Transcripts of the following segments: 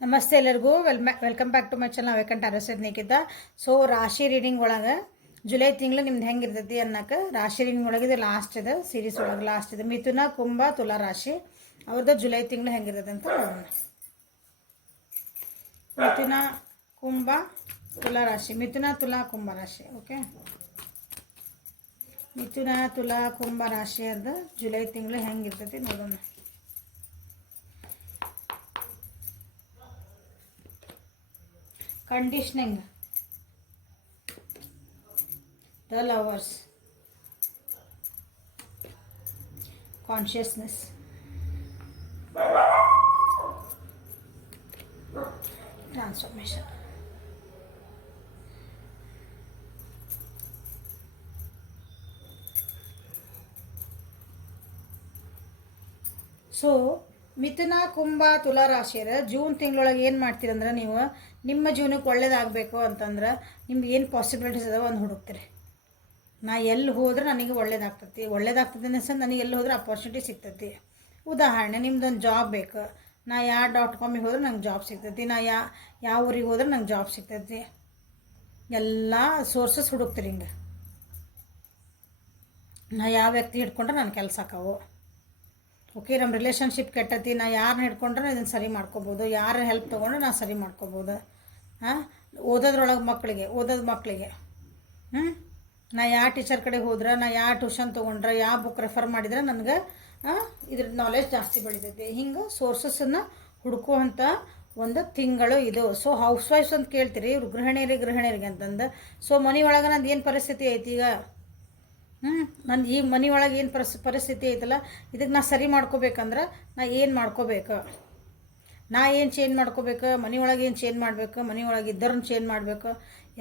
ನಮಸ್ತೆ ಎಲ್ಲರಿಗೂ welcome back to my channel ಅವೇಕಂಠ ಅರಸದ್ನಿಕಿದ್ದ. ಸೊ ರಾಶಿ ರೀಡಿಂಗ್ ಒಳಗೆ ಜುಲೈ ತಿಂಗಳು ನಿಮ್ದು ಹೆಂಗಿರ್ತೈತಿ ಅನ್ನಕ್ಕೆ ರಾಶಿ ರೀಡಿಂಗ್ ಒಳಗೆ ಇದು ಲಾಸ್ಟ್ ಇದೆ, ಸೀರೀಸ್ ಒಳಗೆ ಲಾಸ್ಟ್ ಇದೆ. ಮಿಥುನ, ಕುಂಭ, ತುಲಾ ರಾಶಿ ಅವ್ರದ್ದು ಜುಲೈ ತಿಂಗಳು ಹೆಂಗಿರ್ತೈತೆ ಅಂತ ನೋಡೋಣ. ಮಿಥುನ, ಕುಂಭ, ತುಲಾ ರಾಶಿ. ಮಿಥುನ, ತುಲಾ, ಕುಂಭ ರಾಶಿ. ಓಕೆ, ಮಿಥುನ, ತುಲಾ, ಕುಂಭ ರಾಶಿ ಅವ್ರದ್ದು ಜುಲೈ ತಿಂಗಳು ಹೆಂಗಿರ್ತೈತಿ ನೋಡೋಣ. Conditioning, the lovers, consciousness, transformation. So ಮಿಥುನ, ಕುಂಭ, ತುಲಾ ರಾಶಿಯರ ಜೂನ್ ತಿಂಗಳೊಳಗೆ ಏನು ಮಾಡ್ತೀರಂದ್ರೆ, ನೀವು ನಿಮ್ಮ ಜೀವನಕ್ಕೆ ಒಳ್ಳೇದಾಗಬೇಕು ಅಂತಂದ್ರೆ ನಿಮ್ಗೆ ಏನು ಪಾಸಿಬಿಲಿಟೀಸ್ ಅದಾವೆ ಒಂದು ಹುಡುಕ್ತೀರಿ. ನಾ ಎಲ್ಲಿ ಹೋದ್ರೆ ನನಗೆ ಒಳ್ಳೇದಾಗ್ತೈತಿ ಅನ್ಸಂದು ನನಗೆ ಎಲ್ಲಿ ಹೋದ್ರೆ ಅಪಾರ್ಚುನಿಟಿ ಸಿಗ್ತೈತಿ. ಉದಾಹರಣೆ, ನಿಮ್ದೊಂದು ಜಾಬ್ ಬೇಕು, ನಾ .comಗೆ ಹೋದ್ರೆ ನಂಗೆ ಜಾಬ್ ಸಿಗ್ತೈತಿ, ನಾ ಯಾವ ಊರಿಗೆ ಹೋದ್ರೆ ನಂಗೆ ಜಾಬ್ ಸಿಗ್ತೈತಿ. ಎಲ್ಲ ಸೋರ್ಸಸ್ ಹುಡುಕ್ತೀರಿ. ಹಿಂಗೆ ನಾ ಯಾವ ವ್ಯಕ್ತಿ ಹಿಡ್ಕೊಂಡ್ರೆ ನನ್ನ ಕೆಲಸ ಆಕಾವು. ಓಕೆ, ನಮ್ಮ ರಿಲೇಷನ್ಶಿಪ್ ಕೆಟ್ಟತಿ, ನಾ ಯಾರನ್ನ ಹಿಡ್ಕೊಂಡ್ರೆ ಇದನ್ನು ಸರಿ ಮಾಡ್ಕೋಬೋದು, ಯಾರ ಹೆಲ್ಪ್ ತೊಗೊಂಡ್ರೆ ನಾನು ಸರಿ ಮಾಡ್ಕೋಬೋದು. ಓದೋದ್ರೊಳಗೆ ಮಕ್ಕಳಿಗೆ ನಾ ಯಾವ ಟೀಚರ್ ಕಡೆ ಹೋದ್ರೆ, ನಾ ಯಾವ ಟ್ಯೂಷನ್ ತೊಗೊಂಡ್ರೆ, ಯಾವ ಬುಕ್ ರೆಫರ್ ಮಾಡಿದ್ರೆ ನನಗೆ ಇದ್ರ ನಾಲೆಜ್ ಜಾಸ್ತಿ ಬೆಳಿತೈತಿ. ಹಿಂಗೆ ಸೋರ್ಸಸ್ಸನ್ನು ಹುಡುಕುವಂಥ ಒಂದು ತಿಂಗಳು ಇದು. ಸೊ ಹೌಸ್ ವೈಫ್ಸ್ ಅಂತ ಕೇಳ್ತೀರಿ, ಇವ್ರು ಗೃಹಿಣಿಯರಿಗೆ ಅಂತಂದು. ಸೊ ಮನೆ ಒಳಗೆ ನಂದು ಏನು ಪರಿಸ್ಥಿತಿ ಐತಿ ಈಗ, ನನ್ನ ಈ ಮನೆ ಒಳಗೆ ಏನು ಪರಿಸ್ಥಿತಿ ಐತಲ್ಲ, ಇದಕ್ಕೆ ನಾ ಸರಿ ಮಾಡ್ಕೋಬೇಕಂದ್ರೆ ನಾ ಏನು ಮಾಡ್ಕೋಬೇಕು, ನಾ ಏನು ಚೇಂಜ್ ಮಾಡ್ಕೋಬೇಕು, ಮನೆ ಒಳಗೆ ಏನು ಚೇಂಜ್ ಮಾಡಬೇಕು, ಮನೆ ಒಳಗೆ ಇದ್ದವ್ರನ್ನ ಚೇಂಜ್ ಮಾಡಬೇಕು.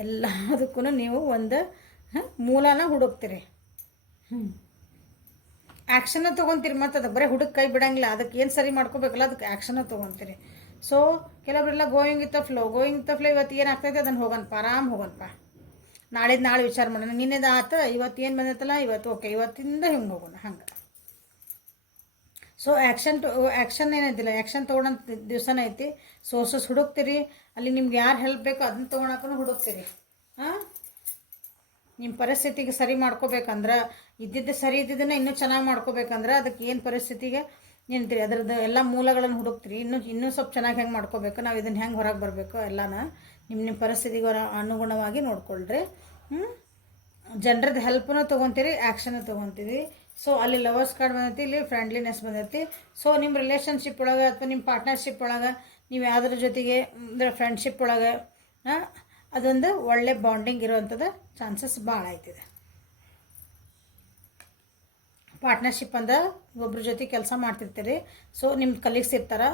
ಎಲ್ಲದಕ್ಕೂ ನೀವು ಒಂದು ಮೂಲನ ಹುಡುಕ್ತೀರಿ. ಆ್ಯಕ್ಷನ್ನ ತೊಗೊತೀರಿ. ಮತ್ತು ಅದಕ್ಕೆ ಬರೀ ಹುಡುಕ್ ಕೈ ಬಿಡಂಗಿಲ್ಲ, ಅದಕ್ಕೆ ಏನು ಸರಿ ಮಾಡ್ಕೋಬೇಕಲ್ಲ ಅದಕ್ಕೆ ಆ್ಯಕ್ಷನ್ನ ತೊಗೊತೀರಿ. ಸೊ ಕೆಲವರೆಲ್ಲ ಗೋಯಿಂಗ್ ವಿತ್ ದ ಫ್ಲೋ ಇವತ್ತು ಏನಾಗ್ತೈತೆ ಅದನ್ನು ಹೋಗೋಣಪ್ಪ, ಆರಾಮ್ ಹೋಗೋಣಪ್ಪ, ನಾಳೆ ವಿಚಾರ ಮಾಡೋಣ, ನಿನ್ನೆದು ಆತು, ಇವತ್ತು ಏನು ಬಂದೈತಲ್ಲ ಇವತ್ತು ಓಕೆ, ಇವತ್ತಿಂದ ಹಿಂಗೆ ಹೋಗೋಣ ಹಂಗೆ. ಸೊ ಆ್ಯಕ್ಷನ್ ಏನೈತಿಲ್ಲ, ಆ್ಯಕ್ಷನ್ ತೊಗೊಳಂತ ದಿವಸನೇ ಐತಿ. ಸೋರ್ಸಸ್ ಹುಡುಕ್ತೀರಿ, ಅಲ್ಲಿ ನಿಮ್ಗೆ ಯಾರು ಹೆಲ್ಪ್ ಬೇಕೋ ಅದನ್ನ ತೊಗೊಳಕ್ಕೂ ಹುಡುಕ್ತೀರಿ. ನಿಮ್ಮ ಪರಿಸ್ಥಿತಿಗೆ ಸರಿ ಮಾಡ್ಕೋಬೇಕಂದ್ರೆ, ಸರಿ ಇದ್ದಿದ್ದನ್ನು ಇನ್ನೂ ಚೆನ್ನಾಗಿ ಮಾಡ್ಕೋಬೇಕಂದ್ರೆ ಅದಕ್ಕೆ ಏನು ಪರಿಸ್ಥಿತಿಗೆ ಏನಂತೀರಿ ಅದರದ್ದು ಎಲ್ಲ ಮೂಲಗಳನ್ನು ಹುಡುಕ್ತೀರಿ. ಇನ್ನೂ ಸ್ವಲ್ಪ ಚೆನ್ನಾಗಿ ಹೆಂಗೆ ಮಾಡ್ಕೋಬೇಕು, ನಾವು ಇದನ್ನು ಹೆಂಗೆ ಹೊರಗೆ ಬರಬೇಕು ಎಲ್ಲನ ನಿಮ್ಮ ಪರಿಸ್ಥಿತಿಗೆ ಅನುಗುಣವಾಗಿ ನೋಡ್ಕೊಳ್ರಿ. ಜನರದ್ದು ಹೆಲ್ಪನ್ನು ತೊಗೊತೀರಿ, ಆ್ಯಕ್ಷನ್ನು ತೊಗೊತೀರಿ. ಸೊ ಅಲ್ಲಿ ಲವರ್ಸ್ ಕಾರ್ಡ್ ಬಂದೈತಿ, ಇಲ್ಲಿ ಫ್ರೆಂಡ್ಲಿನೆಸ್ ಬಂದೈತಿ. ಸೊ ನಿಮ್ಮ ರಿಲೇಷನ್ಶಿಪ್ ಒಳಗೆ ಅಥವಾ ನಿಮ್ಮ ಪಾರ್ಟ್ನರ್ಶಿಪ್ ಒಳಗೆ ನೀವು ಯಾವುದ್ರ ಜೊತೆಗೆ ಅಂದರೆ ಫ್ರೆಂಡ್ಶಿಪ್ ಒಳಗೆ ಅದೊಂದು ಒಳ್ಳೆ ಬಾಂಡಿಂಗ್ ಇರೋವಂಥದ್ದು ಚಾನ್ಸಸ್ ಭಾಳ ಆಯ್ತಿದೆ. ಪಾರ್ಟ್ನರ್ಶಿಪ್ ಅಂದ್ರೆ ಒಬ್ರ ಜೊತೆ ಕೆಲಸ ಮಾಡ್ತಿರ್ತೀರಿ. ಸೊ ನಿಮ್ಮ ಕಲೀಗ್ಸ್ ಇರ್ತಾರೆ,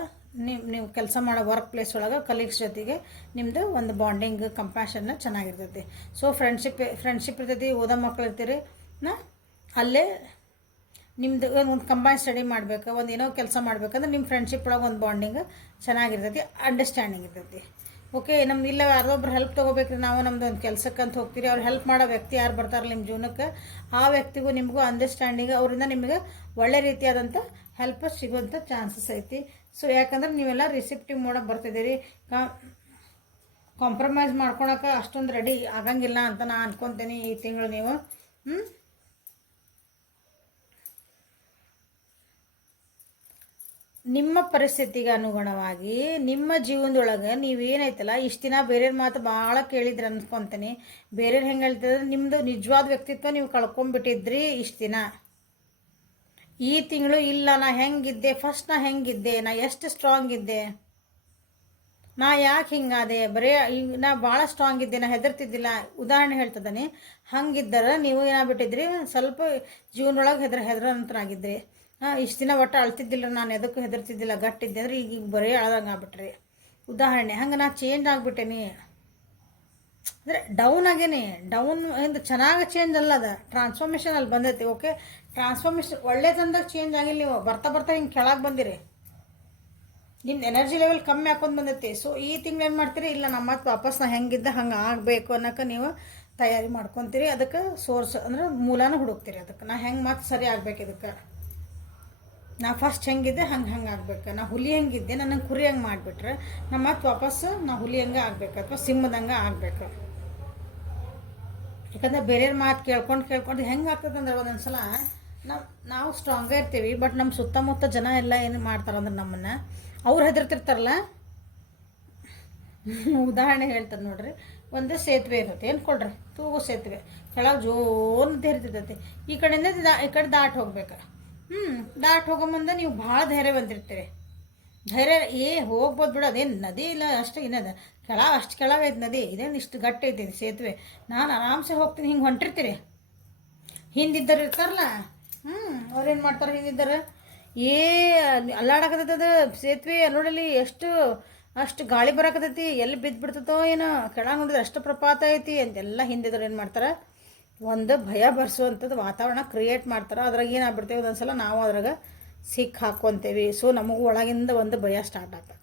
ನೀವು ಕೆಲಸ ಮಾಡೋ ವರ್ಕ್ ಪ್ಲೇಸ್ ಒಳಗೆ ಕಲೀಗ್ಸ್ ಜೊತೆಗೆ ನಿಮ್ಮದು ಒಂದು ಬಾಂಡಿಂಗ್ ಕಂಪ್ಯಾಷನ್ನ ಚೆನ್ನಾಗಿರ್ತೈತಿ. ಸೊ ಫ್ರೆಂಡ್ಶಿಪ್ ಇರ್ತೈತಿ, ಓದೋ ಮಕ್ಳು ಇರ್ತೀರಿ, ಅಲ್ಲೇ ನಿಮ್ಮದು ಒಂದು ಕಂಬೈನ್ ಸ್ಟಡಿ ಮಾಡಬೇಕು, ಒಂದು ಏನೋ ಕೆಲಸ ಮಾಡ್ಬೇಕಂದ್ರೆ ನಿಮ್ಮ ಫ್ರೆಂಡ್ಶಿಪ್ ಒಳಗೆ ಒಂದು ಬಾಂಡಿಂಗ್ ಚೆನ್ನಾಗಿರ್ತೈತಿ, ಅಂಡರ್ಸ್ಟ್ಯಾಂಡಿಂಗ್ ಇರ್ತೈತಿ. ಓಕೆ, ನಮ್ದು ಇಲ್ಲ ಯಾರೊಬ್ರು ಹೆಲ್ಪ್ ತೊಗೋಬೇಕ್ರಿ, ನಾವು ನಮ್ಮದು ಒಂದು ಕೆಲಸಕ್ಕಂತ ಹೋಗ್ತೀರಿ, ಅವ್ರು ಹೆಲ್ಪ್ ಮಾಡೋ ವ್ಯಕ್ತಿ ಯಾರು ಬರ್ತಾರಲ್ಲ ನಿಮ್ಮ ಜೀವನಕ್ಕೆ, ಆ ವ್ಯಕ್ತಿಗೂ ನಿಮಗೂ ಅಂಡರ್ಸ್ಟ್ಯಾಂಡಿಂಗ್, ಅವರಿಂದ ನಿಮಗೆ ಒಳ್ಳೆ ರೀತಿಯಾದಂಥ ಹೆಲ್ಪ್ ಸಿಗುವಂಥ ಚಾನ್ಸಸ್ ಐತಿ. ಸೊ ಯಾಕಂದ್ರೆ ನೀವೆಲ್ಲ ರಿಸಿಪ್ಟಿವ್ ಮೋಡಕ್ಕೆ ಬರ್ತಿದ್ದೀರಿ, ಕಾಂಪ್ರಮೈಸ್ ಮಾಡ್ಕೊಳಕ್ಕೆ ಅಷ್ಟೊಂದು ರೆಡಿ ಆಗಂಗಿಲ್ಲ ಅಂತ ನಾನು ಅನ್ಕೊತೀನಿ ಈ ತಿಂಗಳು ನೀವು. ನಿಮ್ಮ ಪರಿಸ್ಥಿತಿಗೆ ಅನುಗುಣವಾಗಿ ನಿಮ್ಮ ಜೀವನದೊಳಗೆ ನೀವೇನೈತಲ್ಲ ಇಷ್ಟು ದಿನ ಬೇರೆಯವ್ರ ಮಾತು ಭಾಳ ಕೇಳಿದ್ರಿ ಅನ್ಕೊತೀನಿ. ಬೇರೆಯವ್ರು ಹೆಂಗೆ ಹೇಳ್ತಿದ್ರೆ ನಿಮ್ಮದು ನಿಜವಾದ ವ್ಯಕ್ತಿತ್ವ ನೀವು ಕಳ್ಕೊಂಡ್ಬಿಟ್ಟಿದ್ರಿ ಇಷ್ಟು ದಿನ. ಈ ತಿಂಗಳು ಇಲ್ಲ, ನಾ ಹೆಂಗಿದ್ದೆ, ಫಸ್ಟ್ ನಾ ಹೆಂಗಿದ್ದೆ, ನಾ ಎಷ್ಟು ಸ್ಟ್ರಾಂಗ್ ಇದ್ದೆ, ನಾ ಯಾಕೆ ಹಿಂಗಾದೆ, ಬರೀ ಈಗ ನಾ ಭಾಳ ಸ್ಟ್ರಾಂಗ್ ಇದ್ದೆ, ನಾ ಹೆದರ್ತಿದ್ದಿಲ್ಲ. ಉದಾಹರಣೆ ಹೇಳ್ತಿದ್ದಾನೆ. ಹಂಗಿದ್ದರೆ ನೀವು ಏನಾಗ್ಬಿಟ್ಟಿದ್ರಿ, ಸ್ವಲ್ಪ ಜೀವನದೊಳಗೆ ಹೆದರಂತರಾಗಿದ್ರಿ. ಇಷ್ಟು ದಿನ ಒಟ್ಟು ಅಳ್ತಿದ್ದಿಲ್ಲ, ನಾನು ಎದಕ್ಕೂ ಹೆದರ್ತಿದ್ದಿಲ್ಲ, ಗಟ್ಟಿದ್ದೆ ಅಂದರೆ ಈಗ ಬರೀ ಅಳ್ದಂಗೆ ಆಗ್ಬಿಟ್ರಿ. ಉದಾಹರಣೆ ಹಂಗೆ ನಾ ಚೇಂಜ್ ಆಗಿಬಿಟ್ಟೇನಿ ಅಂದರೆ ಡೌನ್ ಆಗೇನಿ. ಡೌನ್ ಎಂದು ಚೆನ್ನಾಗಿ ಚೇಂಜ್ ಅಲ್ಲ, ಅದು ಟ್ರಾನ್ಸ್ಫಾರ್ಮೇಷನ್ ಅಲ್ಲಿ ಬಂದೈತಿ. ಓಕೆ, ಟ್ರಾನ್ಸ್ಫಾರ್ಮೇಷನ್ ಒಳ್ಳೇದಂದಾಗ ಚೇಂಜ್ ಆಗಿಲ್ಲ, ನೀವು ಬರ್ತಾ ಹಿಂಗೆ ಕೆಳಗೆ ಬಂದಿರಿ, ನಿಮ್ದು ಎನರ್ಜಿ ಲೆವೆಲ್ ಕಮ್ಮಿ ಹಾಕೊಂಡು ಬಂದೈತಿ. ಸೊ ಈ ತಿಂಗಳು ಏನು ಮಾಡ್ತೀರಿ, ಇಲ್ಲ ನಮ್ಮ ಮತ್ತೆ ವಾಪಸ್ ನಾ ಹೆಂಗಿದ್ದ ಹಂಗೆ ಆಗಬೇಕು ಅನ್ನೋಕೆ ನೀವು ತಯಾರಿ ಮಾಡ್ಕೊತೀರಿ. ಅದಕ್ಕೆ ಸೋರ್ಸ್ ಅಂದ್ರೆ ಮೂಲನ ಹುಡುಕ್ತೀರಿ, ಅದಕ್ಕೆ ನಾ ಹೆಂಗೆ ಮತ್ತೆ ಸರಿ ಆಗ್ಬೇಕು, ಇದಕ್ಕೆ ನಾ ಫಸ್ಟ್ ಹೆಂಗಿದ್ದೆ ಹಂಗೆ ಆಗ್ಬೇಕು. ನಾ ಹುಲಿ ಹೆಂಗಿದ್ದೆ ನನಗೆ ಕುರಿ ಹಂಗೆ ಮಾಡಿಬಿಟ್ರೆ ನಮ್ಮ ಮತ್ತೆ ವಾಪಸ್ಸು ನಾ ಹುಲಿ ಹಂಗೆ ಆಗ್ಬೇಕು ಅಥವಾ ಸಿಂಹದಂಗೆ ಆಗಬೇಕು. ಯಾಕಂದರೆ ಬೇರೆಯವ್ರ ಮಾತು ಕೇಳ್ಕೊಂಡು ಹೆಂಗೆ ಆಗ್ತದೆ ಅಂದ್ರೆ ಒಂದೊಂದು ಸಲ ನಾವು ಸ್ಟ್ರಾಂಗೇ ಇರ್ತೀವಿ, ಬಟ್ ನಮ್ಮ ಸುತ್ತಮುತ್ತ ಜನ ಎಲ್ಲ ಏನು ಮಾಡ್ತಾರಂದ್ರೆ ನಮ್ಮನ್ನು ಅವ್ರು ಹೆದರ್ತಿರ್ತಾರಲ್ಲ. ಉದಾಹರಣೆ ಹೇಳ್ತಾರೆ ನೋಡ್ರಿ, ಒಂದು ಸೇತುವೆ ಇರ್ತೈತೆ ಏನ್ಕೊಳ್ರಿ, ತೂಗು ಸೇತುವೆ ಕೆಳಗೆ ಜೋರ್ನದ್ದು ಇರ್ತೈತಿ. ಈ ಕಡೆಯಿಂದ ಈ ಕಡೆ ದಾಟಿ ಹೋಗ್ಬೇಕು. ದಾಟಿ ಹೋಗೋ ಮುಂದೆ ನೀವು ಭಾಳ ಧೈರ್ಯ ಬಂದಿರ್ತೀರಿ. ಧೈರ್ಯ ಹೋಗ್ಬೋದು ಬಿಡು, ಅದೇನು ನದಿ ಇಲ್ಲ ಅಷ್ಟು ಏನದ ಅಷ್ಟು ಕೆಳಗೈತೆ ನದಿ, ಇದೇನು ಇಷ್ಟು ಗಟ್ಟಿ ಐತಿ ಸೇತುವೆ, ನಾನು ಆರಾಮ್ಸೆ ಹೋಗ್ತೀನಿ. ಹಿಂಗೆ ಹೊಂಟಿರ್ತೀರಿ, ಹಿಂದಿದ್ದರು ಇರ್ತಾರಲ್ಲ, ಅವ್ರೇನು ಮಾಡ್ತಾರೆ, ಹಿಂದಿದ್ದರು ಅಲ್ಲಾಡಕತ್ತದ ಸೇತುವೆ ನೋಡಲಿ, ಅಷ್ಟು ಗಾಳಿ ಬರಾಕತೈತಿ, ಎಲ್ಲಿ ಬಿದ್ದಬಿಡ್ತದೋ ಏನೋ, ಕೆಳಗೆ ನೋಡಿದ್ರೆ ಅಷ್ಟು ಪ್ರಪಾತ ಐತಿ ಅಂತೆಲ್ಲ ಹಿಂದಿದ್ರು ಏನು ಮಾಡ್ತಾರೆ, ಒಂದು ಭಯ ಬರ್ಸುವಂಥದ್ದು ವಾತಾವರಣ ಕ್ರಿಯೇಟ್ ಮಾಡ್ತಾರೆ. ಅದ್ರಾಗ ಏನಾಗ್ಬಿಡ್ತೇವೆ ಒಂದೊಂದ್ಸಲ ನಾವು ಅದ್ರಾಗ ಸಿಕ್ ಹಾಕ್ಕೊತೇವಿ. ಸೊ ನಮಗೂ ಒಳಗಿಂದ ಒಂದು ಭಯ ಸ್ಟಾರ್ಟ್ ಆಗ್ತದೆ.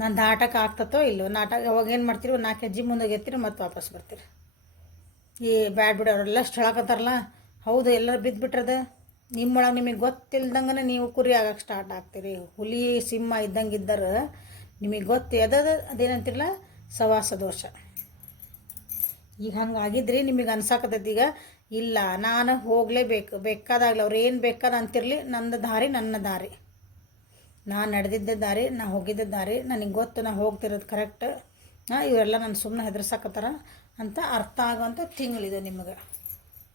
ನಾನು ದಾಟಕ್ಕೆ ಆಗ್ತತೋ ಇಲ್ಲೋ, ಅವಾಗ ಏನು ಮಾಡ್ತೀರಿ, ಒಂದು 4 ಹೆಜ್ಜೆ ಮುಂದೆ ಎತ್ತೀರಿ ಮತ್ತು ವಾಪಸ್ ಬರ್ತೀರಿ. ಬ್ಯಾಡ್ ಬಿಡು, ಅವರೆಲ್ಲ ಹೇಳಕತ್ತಾರಲ್ಲ, ಹೌದು ಎಲ್ಲರೂ ಬಿದ್ದುಬಿಟ್ರದ, ನಿಮ್ಮೊಳಗೆ ನಿಮಗೆ ಗೊತ್ತಿಲ್ದಂಗೆ ನೀವು ಕುರಿ ಆಗಕ್ಕೆ ಸ್ಟಾರ್ಟ್ ಆಗ್ತೀರಿ. ಹುಲಿ ಸಿಂಹ ಇದ್ದಂಗೆ ಇದ್ದರೆ ನಿಮಗೆ ಗೊತ್ತು ಅದೇನಂತಿರಲ್ಲ, ಸವಾಸ ದೋಷ. ಈಗ ಹಂಗೆ ಆಗಿದ್ರಿ ನಿಮಗೆ ಅನ್ಸಾಕತ್ತೈತಿ ಈಗ, ಇಲ್ಲ ನಾನು ಹೋಗಲೇಬೇಕು, ಬೇಕಾದಾಗಲಿ ಅವ್ರು ಏನು ಬೇಕಾದ ಅಂತಿರಲಿ, ನನ್ನ ದಾರಿ ನನ್ನ ದಾರಿ, ನಾನು ನಡೆದಿದ್ದ ದಾರಿ, ನಾ ಹೋಗಿದ್ದ ದಾರಿ ನನಗೆ ಗೊತ್ತು, ನಾ ಹೋಗ್ತಿರೋದು ಕರೆಕ್ಟ್, ಇವರೆಲ್ಲ ನನ್ನ ಸುಮ್ಮನೆ ಹೆದರ್ಸಕತ್ತಾರ ಅಂತ ಅರ್ಥ ಆಗೋಂಥ ತಿಂಗಳಿದೆ ನಿಮಗೆ.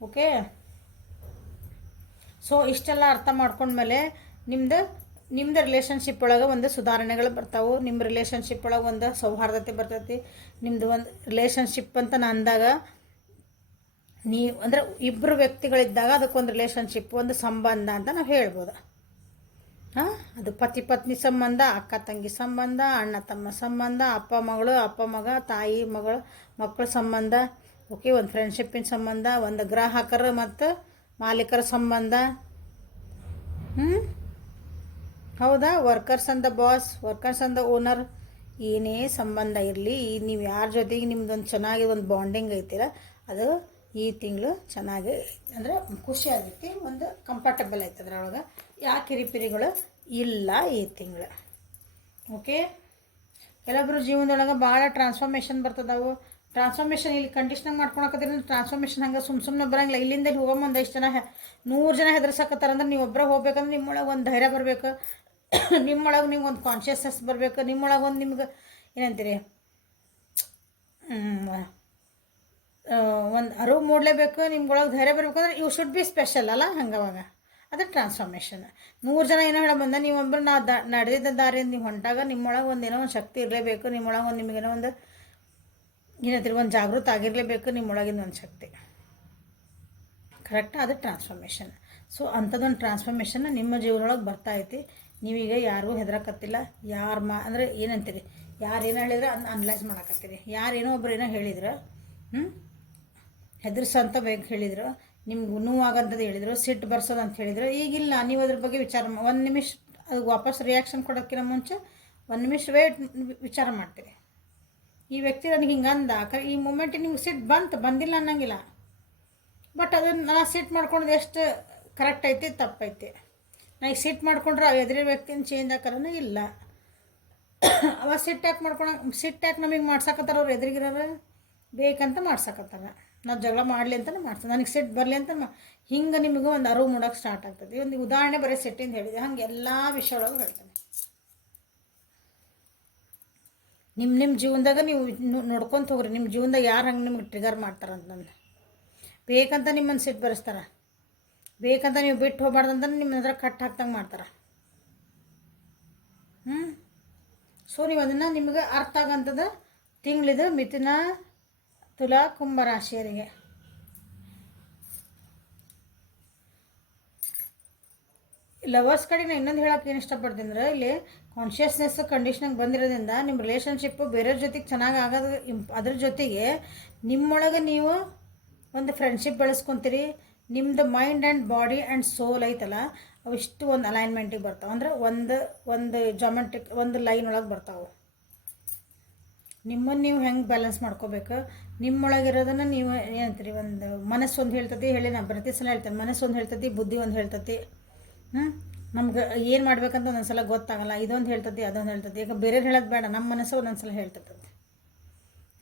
ಓಕೆ, ಸೊ ಇಷ್ಟೆಲ್ಲ ಅರ್ಥ ಮಾಡ್ಕೊಂಡ್ಮೇಲೆ ನಿಮ್ದು ರಿಲೇಷನ್ಶಿಪ್ ಒಳಗೆ ಒಂದು ಸುಧಾರಣೆಗಳು ಬರ್ತಾವೆ. ನಿಮ್ಮ ರಿಲೇಷನ್ಶಿಪ್ ಒಳಗೆ ಒಂದು ಸೌಹಾರ್ದತೆ ಬರ್ತೈತಿ. ನಿಮ್ಮದು ಒಂದು ರಿಲೇಷನ್ಶಿಪ್ ಅಂತ ನಾನು ಅಂದಾಗ ನೀವು ಅಂದರೆ ಇಬ್ಬರು ವ್ಯಕ್ತಿಗಳಿದ್ದಾಗ ಅದಕ್ಕೊಂದು ರಿಲೇಷನ್ಶಿಪ್, ಒಂದು ಸಂಬಂಧ ಅಂತ ನಾವು ಹೇಳ್ಬೋದು. ಅದು ಪತಿ ಪತ್ನಿ ಸಂಬಂಧ, ಅಕ್ಕ ತಂಗಿ ಸಂಬಂಧ, ಅಣ್ಣ ತಮ್ಮ ಸಂಬಂಧ, ಅಪ್ಪ ಮಗಳು, ಅಪ್ಪ ಮಗ, ತಾಯಿ ಮಗಳು ಮಕ್ಕಳ ಸಂಬಂಧ. ಓಕೆ, ಒಂದು ಫ್ರೆಂಡ್ಶಿಪ್ಪಿನ ಸಂಬಂಧ, ಒಂದು ಗ್ರಾಹಕರ ಮತ್ತು ಮಾಲೀಕರ ಸಂಬಂಧ. ಹೌದಾ, ವರ್ಕರ್ಸ್ ಅಂದ ಬಾಸ್, ವರ್ಕರ್ಸ್ ಅಂದ ಓನರ್, ಏನೇ ಸಂಬಂಧ ಇರಲಿ, ನೀವು ಯಾರ ಜೊತೆಗೆ ನಿಮ್ದೊಂದು ಚೆನ್ನಾಗಿ ಒಂದು ಬಾಂಡಿಂಗ್ ಐತಿರ, ಅದು ಈ ತಿಂಗಳು ಚೆನ್ನಾಗಿ ಅಂದರೆ ಖುಷಿಯಾಗೈತಿ, ಒಂದು ಕಂಫರ್ಟಬಲ್ ಐತೆ ಅದ್ರೊಳಗೆ. ಯಾಕೆ ಕಿರಿಪಿರಿಗಳು ಇಲ್ಲ ಈ ತಿಂಗಳು. ಓಕೆ, ಕೆಲವೊಬ್ಬರು ಜೀವನದೊಳಗೆ ಭಾಳ ಟ್ರಾನ್ಸ್ಫಾರ್ಮೇಷನ್ ಬರ್ತದವು. ಟ್ರಾನ್ಸ್ಫಾರ್ಮೇಷನ್ ಇಲ್ಲಿ ಕಂಡೀಷ್ನಾಗ ಮಾಡ್ಕೊಳಕತ್ತೀರಿ, ಟ್ರಾನ್ಸ್ಫಾರ್ಮೇಷನ್ ಹಂಗೆ ಸುಮ್ಮನೆ ಬರೋಂಗಿಲ್ಲ. ಇಲ್ಲಿಂದ ಹೋಗೋ ಇಷ್ಟು ಜನ 100 ಜನ ಹೆದರ್ಸಕತ್ತಾರಂದ್ರೆ ನೀವು ಒಬ್ಬರೇ ಹೋಗ್ಬೇಕಂದ್ರೆ ನಿಮ್ಮೊಳಗೆ ಒಂದು ಧೈರ್ಯ ಬರಬೇಕು, ನಿಮ್ಮೊಳಗೆ ನಿಮ್ಗೆ ಒಂದು ಕಾನ್ಷಿಯಸ್ನೆಸ್ ಬರಬೇಕು, ನಿಮ್ಮೊಳಗೆ ಒಂದು ನಿಮ್ಗೆ ಏನಂತೀರಿ ಒಂದು ಅರಿವು ಮೂಡಲೇಬೇಕು, ನಿಮ್ಗೊಳಗೆ ಧೈರ್ಯ ಬರಬೇಕಂದ್ರೆ ಯು ಶುಡ್ ಬಿ ಸ್ಪೆಷಲ್ ಅಲ್ಲ, ಹಂಗವಾಗ ಅದು ಟ್ರಾನ್ಸ್ಫಾರ್ಮೇಷನ್. 100 ಜನ ಏನೋ ಹೇಳ ಬಂದ, ನೀವೊಬ್ಬರು ನಡೆದಿದ್ದ ದಾರಿಯಿಂದ ನೀವು ಹೊಂಟಾಗ ನಿಮ್ಮೊಳಗೆ ಒಂದು ಏನೋ ಒಂದು ಶಕ್ತಿ ಇರಲೇಬೇಕು, ನಿಮ್ಮೊಳಗೆ ಒಂದು ನಿಮಗೇನೋ ಒಂದು ಏನಂತೀರಿ ಒಂದು ಜಾಗೃತ ಆಗಿರಲೇಬೇಕು, ನಿಮ್ಮೊಳಗಿನ ಒಂದು ಶಕ್ತಿ. ಕರೆಕ್ಟಾ, ಅದು ಟ್ರಾನ್ಸ್ಫಾರ್ಮೇಷನ್. ಸೊ ಅಂಥದ್ದೊಂದು ಟ್ರಾನ್ಸ್ಫಾರ್ಮೇಷನ್ ನಿಮ್ಮ ಜೀವನದೊಳಗೆ ಬರ್ತಾಯಿತಿ. ನೀವೀಗ ಯಾರಿಗೂ ಹೆದರಕತ್ತಿಲ್ಲ. ಅಂದರೆ ಏನಂತೀರಿ, ಯಾರು ಏನೋ ಹೇಳಿದ್ರೆ ಅನಲೈಸ್ ಮಾಡಕತ್ತೀರಿ. ಯಾರೇನೋ ಒಬ್ರು ಏನೋ ಹೇಳಿದ್ರೆ ಹೆದರ್ಸಂತ ಬೇಕು ಹೇಳಿದ್ರು, ನಿಮ್ಗೆ ನೋವಾಗಂಥದ್ದು ಹೇಳಿದ್ರು, ಸಿಟ್ಟು ಬರ್ಸೋದು ಅಂತ ಹೇಳಿದ್ರು. ಈಗಿಲ್ಲ, ನೀವು ಅದ್ರ ಬಗ್ಗೆ ವಿಚಾರ 1 ನಿಮಿಷ ಅದಕ್ಕೆ ವಾಪಸ್ ರಿಯಾಕ್ಷನ್ ಕೊಡೋಕ್ಕಿಂತ ಮುಂಚೆ 1 ನಿಮಿಷ ವಿಚಾರ ಮಾಡ್ತೀರಿ. ಈ ವ್ಯಕ್ತಿ ನನಗೆ ಹಿಂಗೆ ಅಂದ, ಈ ಮೂಮೆಂಟಿಗೆ ನಿಮ್ಗೆ ಸಿಟ್ಟು ಬಂದಿಲ್ಲ ಅನ್ನಂಗಿಲ್ಲ, ಬಟ್ ಅದನ್ನು ನಾ ಸಿಟ್ಟು ಮಾಡ್ಕೊಂಡ್ರೆ ಎಷ್ಟು ಕರೆಕ್ಟ್ ಐತಿ ತಪ್ಪೈತಿ. ನಾ ಈಗ ಸಿಟ್ಟು ಮಾಡ್ಕೊಂಡ್ರೆ ಎದುರಿ ವ್ಯಕ್ತಿನ ಚೇಂಜ್ ಹಾಕೋರನೇ ಇಲ್ಲ. ಅವ ಸಿಟ್ಟಾಗಿ ನಮಗೆ ಮಾಡ್ಸಕತ್ತಾರ, ಅವ್ರು ಎದುರಿಗಿರೋರು ಬೇಕಂತ ಮಾಡ್ಸಕತ್ತಾರ. ನಾವು ಜಗಳ ಮಾಡಲಿ ಅಂತಲೇ ಮಾಡ್ತಾರೆ, ನನಗೆ ಸಿಟ್ಟು ಬರಲಿ ಅಂತ ಹಿಂಗೆ ನಿಮಗೆ ಒಂದು ಅರಿವು ಮೂಡೋಕೆ ಸ್ಟಾರ್ಟ್ ಆಗ್ತದೆ. ಒಂದು ಉದಾಹರಣೆ ಬರೀ ಸಿಟ್ಟಿಂದ ಹೇಳಿದೆ, ಹಂಗೆ ಎಲ್ಲ ವಿಷಯ ಒಳಗೆ ಹೇಳ್ತೇನೆ. ನಿಮ್ಮ ಜೀವನದಾಗ ನೀವು ನೋಡ್ಕೊತ ಹೋಗ್ರಿ, ನಿಮ್ಮ ಜೀವನದಾಗ ಯಾರು ಹಂಗೆ ನಿಮ್ಗೆ ಟ್ರಿಗರ್ ಮಾಡ್ತಾರಂತಂದು. ಬೇಕಂತ ನಿಮ್ಮನ್ನು ಸಿಟ್ಟು ಬರೆಸ್ತಾರೆ, ಬೇಕಂತ ನೀವು ಬಿಟ್ಟು ಹೋಗ್ಬಾರ್ದಂತ ನಿಮ್ಮ ಹತ್ರ ಕಟ್ ಹಾಕ್ದಂಗೆ ಮಾಡ್ತಾರೆ. ಸೊ ನೀವು ಅದನ್ನು ನಿಮಗೆ ಅರ್ಥ ಆಗಂಥದ್ದು ತಿಂಗಳಿದು ಮಿಥುನ, ತುಲಾ, ಕುಂಭ ರಾಶಿಯರಿಗೆ. ಲವರ್ಸ್ ಕಡೆ ನಾನು ಇನ್ನೊಂದು ಹೇಳೋಕೆ ಏನು ಇಷ್ಟಪಡ್ತೀನಿ ಅಂದರೆ, ಇಲ್ಲಿ ಕಾನ್ಷಿಯಸ್ನೆಸ್ ಕಂಡೀಷನಾಗ ಬಂದಿರೋದ್ರಿಂದ ನಿಮ್ಮ ರಿಲೇಷನ್ಶಿಪ್ಪು ಬೇರೆಯವ್ರ ಜೊತೆಗೆ ಚೆನ್ನಾಗಿ ಆಗೋದು, ಅದ್ರ ಜೊತೆಗೆ ನಿಮ್ಮೊಳಗೆ ನೀವು ಒಂದು ಫ್ರೆಂಡ್ಶಿಪ್ ಬೆಳೆಸ್ಕೊತೀರಿ. ನಿಮ್ಮದು mind and body and soul ಐತಲ್ಲ, ಅವಿಷ್ಟು ಒಂದು ಅಲೈನ್ಮೆಂಟಿಗೆ ಬರ್ತಾವೆ. ಅಂದರೆ ಒಂದು ಜಾಮೆಟ್ರಿಕ್ ಒಂದು ಲೈನ್ ಒಳಗೆ ಬರ್ತಾವೆ. ನಿಮ್ಮನ್ನು ನೀವು ಹೆಂಗೆ ಬ್ಯಾಲೆನ್ಸ್ ಮಾಡ್ಕೋಬೇಕು, ನಿಮ್ಮೊಳಗಿರೋದನ್ನು ನೀವು ಏನಂತೀರಿ, ಒಂದು ಮನಸ್ಸು ಒಂದು ಹೇಳ್ತತಿ, ಹೇಳಿ ನಾ ಪ್ರತಿ ಸಲ ಹೇಳ್ತೇನೆ, ಮನಸ್ಸು ಒಂದು ಹೇಳ್ತತಿ, ಬುದ್ಧಿ ಒಂದು ಹೇಳ್ತತಿ. ನಮ್ಗೆ ಏನು ಮಾಡ್ಬೇಕಂತ ಒಂದೊಂದು ಸಲ ಗೊತ್ತಾಗಲ್ಲ, ಇದೊಂದು ಹೇಳ್ತತಿ ಅದೊಂದು ಹೇಳ್ತತಿ. ಈಗ ಬೇರೆ ಹೇಳೋದು ಬೇಡ, ನಮ್ಮ ಮನಸ್ಸು ಒಂದೊಂದು ಸಲ ಹೇಳ್ತತಿ.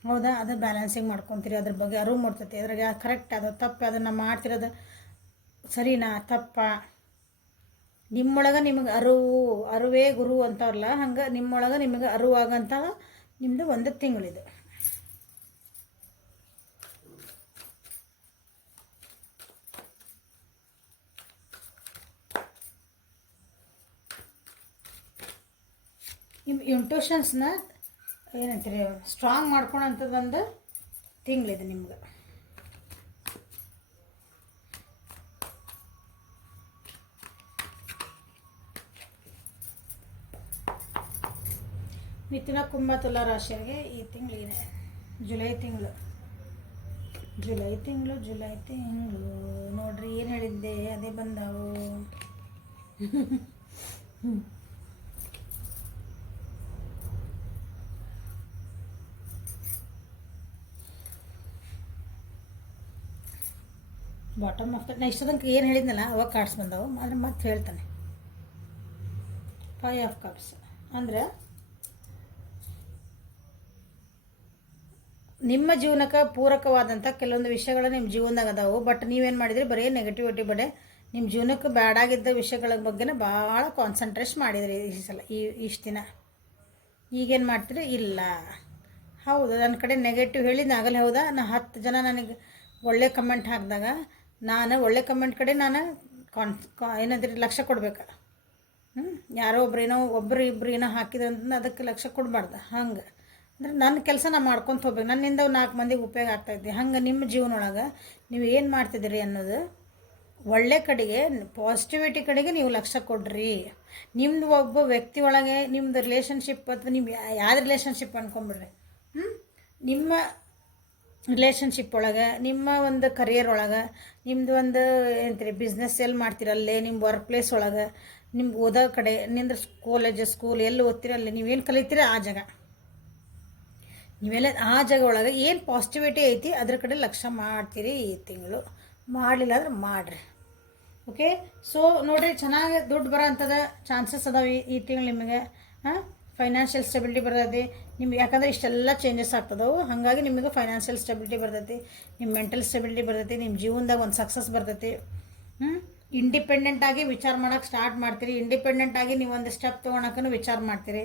ಹೌದಾ, ಅದು ಬ್ಯಾಲೆನ್ಸಿಂಗ್ ಮಾಡ್ಕೊತೀರಿ, ಅದ್ರ ಬಗ್ಗೆ ಅರಿವು ಮಾಡ್ತತಿ, ಅದ್ರಾಗ ಕರೆಕ್ಟ್ ಅದು ತಪ್ಪು, ಅದನ್ನು ಮಾಡ್ತಿರೋದು ಸರಿನಾ ತಪ್ಪ. ನಿಮ್ಮೊಳಗೆ ನಿಮಗೆ ಅರುವೇ ಗುರು ಅಂತಾರಲ್ಲ, ಹಂಗೆ ನಿಮ್ಮೊಳಗೆ ನಿಮಗೆ ಅರಿವಾಗಂತ ನಿಮ್ಮದು ಒಂದು ತಿಂಗಳಿದು. ನಿಮ್ಮ ಇಂಟ್ಯೂಷನ್ಸ್ನ ಏನಂತೀರಿ ಸ್ಟ್ರಾಂಗ್ ಮಾಡ್ಕೊಳೋಂಥದ್ದು ಒಂದು ತಿಂಗಳಿದೆ ನಿಮ್ಗೆ. ಮಿಥುನ ಕುಂಭ ತುಲಾ ರಾಶಿಯವರಿಗೆ ಈ ತಿಂಗಳಿದೆ, ಜುಲೈ ತಿಂಗಳು ನೋಡ್ರಿ, ಏನು ಹೇಳಿದ್ದೆ ಅದೇ ಬಂದಾವು. ಬಾಟಮ್ ಆಫ್ ನಾ ಇಷ್ಟದಂಗೆ ಏನು ಹೇಳಿದ್ನಲ್ಲ ಅವಾಗ ಕಾರ್ಡ್ಸ್ ಬಂದವು, ಆದರೆ ಮತ್ತೆ ಹೇಳ್ತಾನೆ. 5 ಆಫ್ ಕಪ್ಸ್ ಅಂದ್ರೆ ನಿಮ್ಮ ಜೀವನಕ್ಕೆ ಪೂರಕವಾದಂಥ ಕೆಲವೊಂದು ವಿಷಯಗಳು ನಿಮ್ಮ ಜೀವನದಾಗ ಅದಾವು. ಬಟ್ ನೀವೇನು ಮಾಡಿದ್ರಿ, ಬರೀ ನೆಗೆಟಿವಿಟಿ ಬಡೆ ನಿಮ್ಮ ಜೀವನಕ್ಕೆ ಬ್ಯಾಡಾಗಿದ್ದ ವಿಷಯಗಳ ಬಗ್ಗೆನೇ ಭಾಳ ಕಾನ್ಸಂಟ್ರೇಟ್ ಮಾಡಿದ್ರಿ ಈ ಸಲ, ಇಷ್ಟು ದಿನ. ಈಗೇನು ಮಾಡ್ತೀರಿ, ಇಲ್ಲ ಹೌದು ನನ್ನ ಕಡೆ ನೆಗೆಟಿವ್ ಹೇಳಿದ್ನ ಆಗಲ್ಲ. ಹೌದಾ, ನಾ 10 ಜನ ನನಗೆ ಒಳ್ಳೆ ಕಮೆಂಟ್ ಹಾಕಿದಾಗ ನಾನು ಒಳ್ಳೆ ಕಮೆಂಟ್ ಕಡೆ ನಾನು ಏನಂದ್ರೆ ಲಕ್ಷ್ಯ ಕೊಡ್ಬೇಕು. ಯಾರೋ ಒಬ್ಬರು ಇಬ್ಬರು ಏನೋ ಹಾಕಿದ್ರಂತ ಅದಕ್ಕೆ ಲಕ್ಷ್ಯ ಕೊಡಬಾರ್ದು. ಹಂಗೆ ಅಂದ್ರೆ ನನ್ನ ಕೆಲಸ ನಾನು ಮಾಡ್ಕೊತ ಹೋಗ್ಬೇಕು, ನನ್ನಿಂದ 4 ಮಂದಿಗೆ ಉಪಯೋಗ ಆಗ್ತಾಯಿದ್ದೆ. ಹಂಗೆ ನಿಮ್ಮ ಜೀವನೊಳಗೆ ನೀವು ಏನು ಮಾಡ್ತಿದ್ದೀರಿ ಅನ್ನೋದು ಒಳ್ಳೆ ಕಡೆಗೆ, ಪಾಸಿಟಿವಿಟಿ ಕಡೆಗೆ ನೀವು ಲಕ್ಷ್ಯ ಕೊಡ್ರಿ. ನಿಮ್ಮದು ಒಬ್ಬ ವ್ಯಕ್ತಿ ಒಳಗೆ ನಿಮ್ಮದು ರಿಲೇಷನ್ಶಿಪ್ ಅಥವಾ ನೀವು ಯಾವ್ದು ರಿಲೇಷನ್ಶಿಪ್ ಅಂದ್ಕೊಂಬಿಡ್ರಿ, ನಿಮ್ಮ ರಿಲೇಷನ್ಶಿಪ್ ಒಳಗೆ, ನಿಮ್ಮ ಒಂದು ಕರಿಯರ್ ಒಳಗೆ, ನಿಮ್ಮದು ಒಂದು ಏನಂತೀರಿ ಬಿಸ್ನೆಸ್ ಎಲ್ಲಿ ಮಾಡ್ತೀರಲ್ಲೇ, ನಿಮ್ಮ ವರ್ಕ್ ಪ್ಲೇಸ್ ಒಳಗೆ, ನಿಮ್ಗೆ ಓದೋ ಕಡೆ, ನಿಂದ್ರೆ ಸ್ಕೂಲ್ ಎಲ್ಲಿ ಓದ್ತೀರ ಅಲ್ಲಿ ನೀವೇನು ಕಲಿತೀರ ಆ ಜಾಗ, ನೀವೆಲ್ಲ ಆ ಜಾಗ ಒಳಗೆ ಏನು ಪಾಸಿಟಿವಿಟಿ ಐತಿ ಅದ್ರ ಕಡೆ ಲಕ್ಷ್ಯ ಮಾಡ್ತೀರಿ ಈ ತಿಂಗಳು. ಮಾಡಲಿಲ್ಲ ಅಂದ್ರೆ ಮಾಡಿರಿ. ಓಕೆ, ಸೊ ನೋಡಿರಿ, ಚೆನ್ನಾಗಿ ದುಡ್ಡು ಬರೋ ಅಂಥದ್ದು ಚಾನ್ಸಸ್ ಅದಾವೆ ಈ ತಿಂಗಳು ನಿಮಗೆ. ಫೈನಾನ್ಷಿಯಲ್ ಸ್ಟೆಬಿಲಿಟಿ ಬರ್ತೈತಿ ನಿಮ್ಗೆ, ಯಾಕಂದರೆ ಇಷ್ಟೆಲ್ಲ ಚೇಂಜಸ್ ಆಗ್ತದವು. ಹಾಗಾಗಿ ನಿಮಗೆ ಫೈನಾನ್ಷಿಯಲ್ ಸ್ಟೆಬಿಲಿಟಿ ಬರ್ತೈತಿ, ನಿಮ್ಮ ಮೆಂಟಲ್ ಸ್ಟೆಬಿಲಿಟಿ ಬರ್ತೈತಿ, ನಿಮ್ಮ ಜೀವನದಾಗ ಒಂದು ಸಕ್ಸಸ್ ಬರ್ತೈತಿ. ಇಂಡಿಪೆಂಡೆಂಟಾಗಿ ವಿಚಾರ ಮಾಡೋಕೆ ಸ್ಟಾರ್ಟ್ ಮಾಡ್ತೀರಿ, ಇಂಡಿಪೆಂಡೆಂಟಾಗಿ ನೀವು ಒಂದು ಸ್ಟೆಪ್ ತೊಗೊಳಕ್ಕೂ ವಿಚಾರ ಮಾಡ್ತೀರಿ.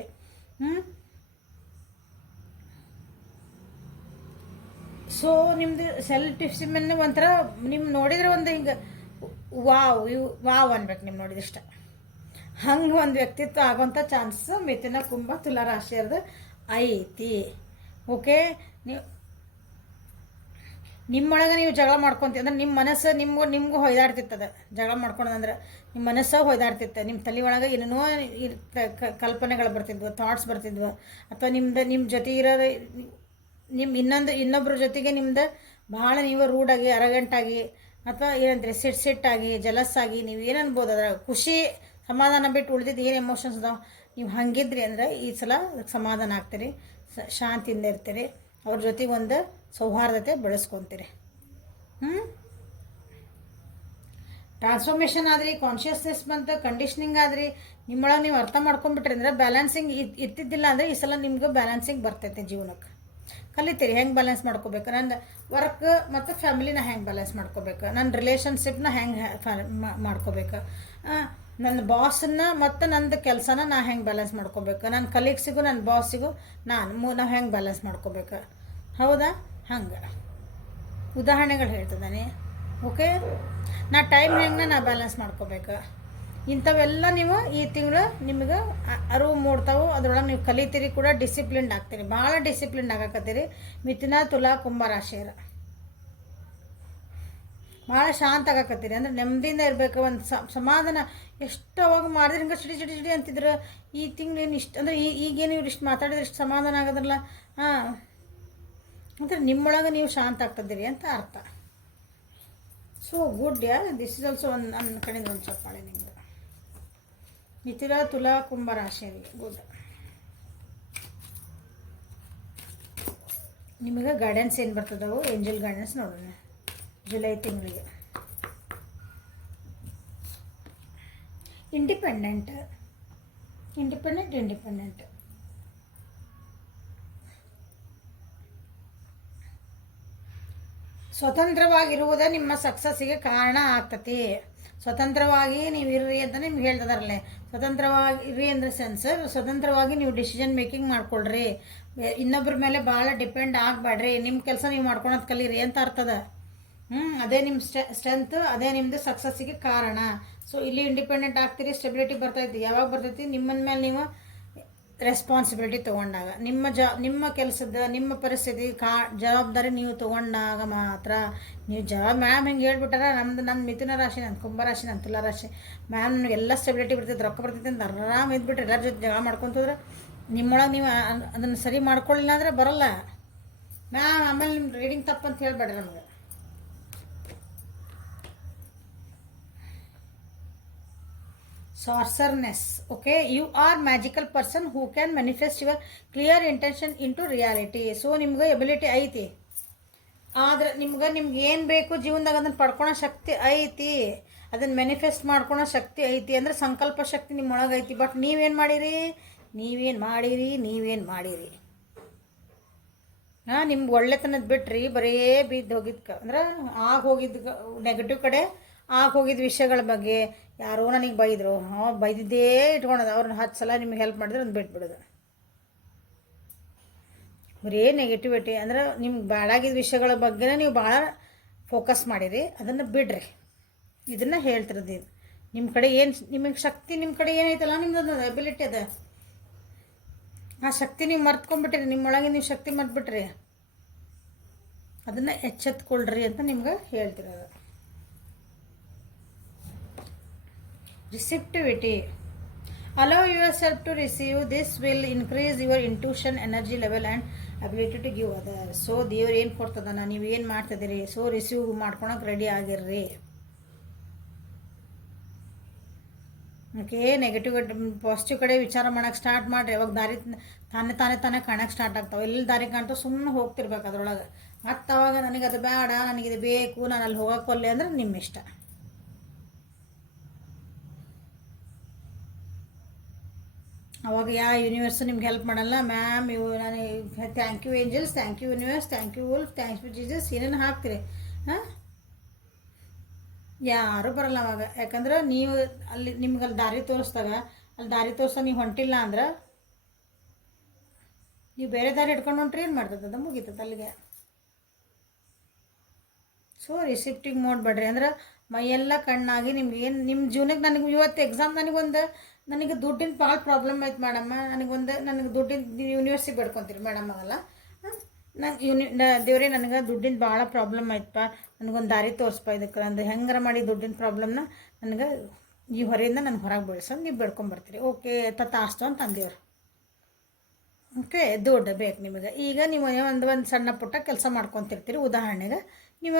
ಸೊ ನಿಮ್ಮದು ಸೆಲ್ಫ್ ಡಿಸಿಪ್ಲಿನ್ ಒಂಥರ ನಿಮ್ಮ ನೋಡಿದ್ರೆ ಒಂದು ಹಿಂಗೆ ವಾವ್ ಅನ್ಬೇಕು, ನಿಮ್ಮ ನೋಡಿದಿಷ್ಟ ಹಂಗೆ ಒಂದು ವ್ಯಕ್ತಿತ್ವ ಆಗೋಂಥ ಚಾನ್ಸಸ್ ಮಿಥುನ ಕುಂಭ ತುಲಾ ರಾಶಿಯರ್ದು ಐತಿ. ಓಕೆ, ನಿಮ್ಮೊಳಗೆ ನೀವು ಜಗಳ ಮಾಡ್ಕೊತೀವಿ ಅಂದ್ರೆ ನಿಮ್ಮ ಮನಸ್ಸು ನಿಮಗೂ ಹೊಯ್ದಾಡ್ತಿರ್ತದೆ. ಜಗಳ ಮಾಡ್ಕೊಳೋದಂದ್ರೆ ನಿಮ್ಮ ಮನಸ್ಸು ಹೊಯ್ದಾಡ್ತಿತ್ತು, ನಿಮ್ಮ ತಲೆ ಒಳಗೆ ಏನೇನೋ ಕಲ್ಪನೆಗಳು ಬರ್ತಿದ್ವು, ಥಾಟ್ಸ್ ಬರ್ತಿದ್ವು. ಅಥವಾ ನಿಮ್ಮ ಜೊತೆ ಇರೋದು ಇನ್ನೊಬ್ಬರ ಜೊತೆಗೆ ನಿಮ್ದು ಭಾಳ ನೀವು ರೂಡಾಗಿ ಅರಗಂಟಾಗಿ ಅಥವಾ ಏನಂದ್ರೆ ಸಿಟ್ಟಾಗಿ ಜಲಸ್ಸಾಗಿ ನೀವು ಏನನ್ಬೋದು, ಅದರ ಖುಷಿ ಸಮಾಧಾನ ಬಿಟ್ಟು ಉಳಿದಿದ್ದು ಏನು ಎಮೋಷನ್ಸ್ ಅದಾವೆ, ನೀವು ಹಂಗಿದ್ರಿ ಅಂದರೆ ಈ ಸಲ ಸಮಾಧಾನ ಆಗ್ತೀರಿ, ಶಾಂತಿಯಿಂದ ಇರ್ತೀರಿ, ಅವ್ರ ಜೊತೆಗೆ ಒಂದು ಸೌಹಾರ್ದತೆ ಬೆಳೆಸ್ಕೊತೀರಿ. ಟ್ರಾನ್ಸ್ಫಾರ್ಮೇಷನ್ ಆದ್ರಿ, ಕಾನ್ಷಿಯಸ್ನೆಸ್ ಬಂತು, ಕಂಡೀಷ್ನಿಂಗ್ ಆದ್ರಿ, ನಿಮ್ಮೊಳಗೆ ನೀವು ಅರ್ಥ ಮಾಡ್ಕೊಂಡ್ಬಿಟ್ರಿ ಅಂದ್ರೆ ಬ್ಯಾಲೆನ್ಸಿಂಗ್ ಇರ್ತಿದ್ದಿಲ್ಲ ಅಂದರೆ ಈ ಸಲ ನಿಮ್ಗೆ ಬ್ಯಾಲೆನ್ಸಿಂಗ್ ಬರ್ತೈತೆ. ಜೀವನಕ್ಕೆ ಕಲಿತೀರಿ ಹೆಂಗೆ ಬ್ಯಾಲೆನ್ಸ್ ಮಾಡ್ಕೋಬೇಕು, ನನ್ನ ವರ್ಕ್ ಮತ್ತು ಫ್ಯಾಮಿಲಿನ ಹೆಂಗೆ ಬ್ಯಾಲೆನ್ಸ್ ಮಾಡ್ಕೋಬೇಕು, ನನ್ನ ರಿಲೇಷನ್ಶಿಪ್ನ ಹೆಂಗೆ ಮಾಡ್ಕೋಬೇಕು, ನನ್ನ ಬಾಸನ್ನ ಮತ್ತು ನಂದು ಕೆಲಸನ ನಾ ಹೆಂಗೆ ಬ್ಯಾಲೆನ್ಸ್ ಮಾಡ್ಕೋಬೇಕು, ನನ್ನ ಕಲೀಗ್ಸಿಗೂ ನನ್ನ ಬಾಸಿಗೂ ನಾವು ಹೆಂಗೆ ಬ್ಯಾಲೆನ್ಸ್ ಮಾಡ್ಕೋಬೇಕು. ಹೌದಾ, ಹಂಗೆ ಉದಾಹರಣೆಗಳು ಹೇಳ್ತಿದ್ದಾನೆ. ಓಕೆ, ನಾ ಟೈಮ್ ಹೆಂಗೆ ನಾ ಬ್ಯಾಲೆನ್ಸ್ ಮಾಡ್ಕೋಬೇಕು, ಇಂಥವೆಲ್ಲ ನೀವು ಈ ತಿಂಗಳು ನಿಮಗೆ ಅರಿವು ಮೂಡ್ತಾವೆ. ಅದ್ರೊಳಗೆ ನೀವು ಕಲಿತೀರಿ ಕೂಡ, ಡಿಸಿಪ್ಲಿನ್ಡ್ ಆಗ್ತೀರಿ, ಭಾಳ ಡಿಸಿಪ್ಲಿನ್ಡ್ ಆಗಾಕತ್ತೀರಿ. ಮಿಥುನ ತುಲಾ ಕುಂಭ ರಾಶಿಯರ ಭಾಳ ಶಾಂತ ಆಗಾಕತ್ತೀರಿ, ಅಂದ್ರೆ ನೆಮ್ಮದಿಯಿಂದ ಇರಬೇಕು. ಒಂದು ಸಮಾಧಾನ ಎಷ್ಟು ಅವಾಗ ಮಾಡಿದ್ರೆ ಹಿಂಗೆ ಚಿಡಿ ಅಂತಿದ್ರು. ಈ ತಿಂಗಳು ಏನು ಇಷ್ಟು ಅಂದರೆ ಈಗೇನು ಇವ್ರು ಇಷ್ಟು ಮಾತಾಡಿದ್ರೆ ಇಷ್ಟು ಸಮಾಧಾನ ಆಗೋದ್ರಲ್ಲ. ಅಂದರೆ ನಿಮ್ಮೊಳಗೆ ನೀವು ಶಾಂತ ಆಗ್ತದಿರಿ ಅಂತ ಅರ್ಥ. So good this is also ಒಂದು ನನ್ನ ಕಡೆಯಿಂದ ಒಂದು ಚಪ್ಪಾಳೆ ನಿಮ್ಮದು. ಮಿಥುನ ತುಲಾ ಕುಂಭ ರಾಶಿಯವರಿಗೆ ಗುಡ್. ನಿಮಗೆ ಗೈಡೆನ್ಸ್ ಏನು ಬರ್ತದವು ಏಂಜಲ್ ಗೈಡೆನ್ಸ್ ನೋಡೋಣ ಜುಲೈ ತಿಂಗಳಿಗೆ. ಇಂಡಿಪೆಂಡೆಂಟ್ ಸ್ವತಂತ್ರವಾಗಿರುವುದೇ ನಿಮ್ಮ ಸಕ್ಸಸ್ಸಿಗೆ ಕಾರಣ ಆಗ್ತತಿ. ಸ್ವತಂತ್ರವಾಗಿ ನೀವು ಇರ್ರಿ ಅಂತ ನಿಮ್ಗೆ ಹೇಳ್ತದಾರಲ್ಲೇ. ಸ್ವತಂತ್ರವಾಗಿರ್ರಿ ಅಂದ್ರೆ ಸೆನ್ಸ್ ಸ್ವತಂತ್ರವಾಗಿ ನೀವು ಡಿಸಿಷನ್ ಮೇಕಿಂಗ್ ಮಾಡ್ಕೊಳ್ರಿ. ಇನ್ನೊಬ್ಬರ ಮೇಲೆ ಭಾಳ ಡಿಪೆಂಡ್ ಆಗಬೇಡ್ರಿ. ನಿಮ್ಮ ಕೆಲಸ ನೀವು ಮಾಡ್ಕೊಳೋದು ಕಲೀರಿ ಅಂತ ಅರ್ಥದ. ಅದೇ ನಿಮ್ಮ ಸ್ಟ್ರೆಂತ್, ಅದೇ ನಿಮ್ಮದು ಸಕ್ಸಸ್ಸಿಗೆ ಕಾರಣ. ಸೊ ಇಲ್ಲಿ ಇಂಡಿಪೆಂಡೆಂಟ್ ಆಗ್ತೀರಿ, ಸ್ಟೆಬಿಲಿಟಿ ಬರ್ತೈತಿ. ಯಾವಾಗ ಬರ್ತೈತಿ? ನಿಮ್ಮನ ಮೇಲೆ ನೀವು ರೆಸ್ಪಾನ್ಸಿಬಿಲಿಟಿ ತೊಗೊಂಡಾಗ, ನಿಮ್ಮ ಕೆಲಸದ ನಿಮ್ಮ ಪರಿಸ್ಥಿತಿ ಜವಾಬ್ದಾರಿ ನೀವು ತೊಗೊಂಡಾಗ ಮಾತ್ರ. ನೀವು ಮ್ಯಾಮ್ ಹಿಂಗೆ ಹೇಳ್ಬಿಟ್ಟಾರ ನನ್ನ ಮಿಥುನ ರಾಶಿ, ನನ್ನ ಕುಂಭ ರಾಶಿ, ನನ್ನ ತುಲಾ ರಾಶಿ, ಮ್ಯಾಮ್ ನನಗೆ ಎಲ್ಲ ಸ್ಟೆಬಿಲಿಟಿ ಬರ್ತೈತೆ, ರೊಕ್ಕ ಬರ್ತೈತೆ ಅಂತ ಆರಾಮ್ ಇದ್ಬಿಟ್ರೆ ಎಲ್ಲರ ಜೊತೆ ಜಗಳ ಮಾಡ್ಕೊತಂದ್ರೆ ನಿಮ್ಮೊಳಗೆ ನೀವು ಅದನ್ನು ಸರಿ ಮಾಡ್ಕೊಳ್ಳಿಲ್ಲ ಅಂದರೆ ಬರೋಲ್ಲ ಮ್ಯಾಮ್. ಆಮೇಲೆ ನಿಮ್ಮ ರೀಡಿಂಗ್ ತಪ್ಪಂತ ಹೇಳ್ಬೇಡ್ರಿ ನಮಗೆ. Sorceress. Okay, you are magical person who can manifest your clear intention into reality. So ನಿಮ್ಗೆ ಎಬಿಲಿಟಿ ಐತಿ, ಆದ್ರೆ ನಿಮ್ಗೆ ಏನು ಬೇಕು ಜೀವನದಾಗ ಅದನ್ನು ಪಡ್ಕೊಳೋ ಶಕ್ತಿ ಐತಿ, ಅದನ್ನು ಮ್ಯಾನಿಫೆಸ್ಟ್ ಮಾಡ್ಕೊಳೋ ಶಕ್ತಿ ಐತಿ. ಅಂದ್ರೆ ಸಂಕಲ್ಪ ಶಕ್ತಿ ನಿಮ್ಮೊಳಗೆ ಐತಿ. ಬಟ್ ನೀವೇನು ಮಾಡಿರಿ ನಿಮ್ಗೆ ಒಳ್ಳೆತನದ ಬಿಟ್ರಿ ಬರೇ ಬಿದ್ದು ಹೋಗಿದ್ಕ ಅಂದ್ರೆ ಹೋಗಿದ್ದ ನೆಗೆಟಿವ್ ಕಡೆ ಹೋಗಿದ್ದ ವಿಷಯಗಳ ಬಗ್ಗೆ ಯಾರೋ ನನಗೆ ಬೈದರು, ಬೈದಿದ್ದೇ ಇಟ್ಕೊಳೋದು. ಅವ್ರನ್ನ 10 ಸಲ ನಿಮ್ಗೆ ಹೆಲ್ಪ್ ಮಾಡಿದ್ರೆ ಒಂದು ಬಿಟ್ಬಿಡೋದು. ಬರೀ ನೆಗೆಟಿವಿಟಿ ಅಂದ್ರೆ ನಿಮ್ಗೆ ಬ್ಯಾಡಾಗಿದ್ದ ವಿಷಯಗಳ ಬಗ್ಗೆ ನೀವು ಭಾಳ ಫೋಕಸ್ ಮಾಡಿರಿ, ಅದನ್ನು ಬಿಡ್ರಿ. ಇದನ್ನು ಹೇಳ್ತಿರೋದು. ನಿಮ್ಮ ಕಡೆ ಏನು ನಿಮಗೆ ಶಕ್ತಿ, ನಿಮ್ಮ ಕಡೆ ಏನೈತಲ್ಲ ನಿಮ್ದು ಎಬಿಲಿಟಿ ಅದ, ಆ ಶಕ್ತಿ ನೀವು ಮರ್ತ್ಕೊಂಡ್ಬಿಟ್ರಿ. ನಿಮ್ಮೊಳಗೆ ನೀವು ಶಕ್ತಿ ಮರ್ತ್ಬಿಟ್ರಿ, ಅದನ್ನು ಎಚ್ಚೆತ್ಕೊಳ್ರಿ ಅಂತ ನಿಮ್ಗೆ ಹೇಳ್ತಿರೋದು. Receptivity. Allow yourself to receive. This will increase your intuition, energy level and ability to give others. So ದೇವ್ರು ಏನು ಕೊಡ್ತದಾನ, ನೀವು ಏನು ಮಾಡ್ತಿದ್ದೀರಿ, ಸೊ ರಿಸೀವ್ ಮಾಡ್ಕೊಳಕ್ಕೆ ರೆಡಿ ಆಗಿರ್ರಿ. ಓಕೆ, ನೆಗೆಟಿವ್ ಪಾಸಿಟಿವ್ ಕಡೆ ವಿಚಾರ ಮಾಡೋಕ್ಕೆ ಸ್ಟಾರ್ಟ್ ಮಾಡಿರಿ. ಅವಾಗ ದಾರಿ ತಾನೇ ಕಾಣಕ್ಕೆ ಸ್ಟಾರ್ಟ್ ಆಗ್ತಾವೆ. ಎಲ್ಲಿ ದಾರಿ ಕಾಣ್ತಾವೆ ಸುಮ್ಮನೆ ಹೋಗ್ತಿರ್ಬೇಕು ಅದ್ರೊಳಗೆ. ಮತ್ತು ಅವಾಗ ನನಗೆ ಅದು ಬೇಡ, ನನಗಿದು ಬೇಕು, ನಾನು ಅಲ್ಲಿ ಹೋಗೋಕ್ಕೊಲ್ಲೆ ಅಂದ್ರೆ ನಿಮ್ಮ ಇಷ್ಟ. ಅವಾಗ ಯೂನಿವರ್ಸ್ ನಿಮ್ಗೆ ಹೆಲ್ಪ್ ಮಾಡಲ್ಲ. ಮ್ಯಾಮ್ ನಾನು thank you angels, thank you universe, thank you wolf, thanks you Jesus ಏನೇನು ಹಾಕ್ತೀರಿ, ಯಾರೂ ಬರಲ್ಲ ಅವಾಗ. ಯಾಕಂದ್ರೆ ನೀವು ನಿಮ್ಗೆ ಅಲ್ಲಿ ದಾರಿ ತೋರಿಸ್ದಾಗ, ನೀವು ಹೊಂಟಿಲ್ಲ ಅಂದ್ರೆ ನೀವು ಬೇರೆ ದಾರಿ ಹಿಡ್ಕೊಂಡು ಹೊಂಟ್ರಿ ಏನು ಮಾಡ್ತದೆ, ಅದು ಮುಗೀತದೆ ಅಲ್ಲಿಗೆ. ಸೊ ರಿಸಿಪ್ಟಿಂಗ್ ಮಾಡ್ಬೇಡ್ರಿ. ಅಂದ್ರೆ ಮೈಯೆಲ್ಲ ಕಣ್ಣಾಗಿ ನಿಮ್ಗೆ ಏನು ನಿಮ್ಮ ಜೀವನಕ್ಕೆ ನನಗೆ ಇವತ್ತು ಎಕ್ಸಾಮ್ ನನಗೆ ದುಡ್ಡಿನ ಭಾಳ ಪ್ರಾಬ್ಲಮ್ ಐತೆ ಮೇಡಮ್ಮ, ನನಗೆ ದುಡ್ಡಿನ ಯೂನಿವರ್ಸಿಟಿ ಬೇಡ್ಕೊತೀರಿ ಮೇಡಮ್ ಆಗಲ್ಲ. ದೇವರೇ ನನಗೆ ದುಡ್ಡಿನ ಭಾಳ ಪ್ರಾಬ್ಲಮ್ ಐತಪ್ಪ, ನನಗೊಂದು ದಾರಿ ತೋರಿಸ್ಪ ಇದಕ್ಕೆ. ಅಂದ್ರೆ ಹೆಂಗಾರ ಮಾಡಿ ದುಡ್ಡಿನ ಪ್ರಾಬ್ಲಮ್ನ ನನಗೆ ಈ ಹೊರೆಯಿಂದ ನನಗೆ ಹೊರಗೆ ಬೆಳೆಸೋದು ನೀವು ಬೇಡ್ಕೊಂಬರ್ತೀರಿ. ಓಕೆ ತತ್ತಾಸ್ತು ಅಂತ ಅಂದೇವ್ರು. ಓಕೆ, ದುಡ್ಡು ಬೇಕು ನಿಮಗೆ. ಈಗ ನೀವು ಒಂದು ಸಣ್ಣ ಪುಟ್ಟ ಕೆಲಸ ಮಾಡ್ಕೊತಿರ್ತೀರಿ. ಉದಾಹರಣೆಗೆ ನೀವು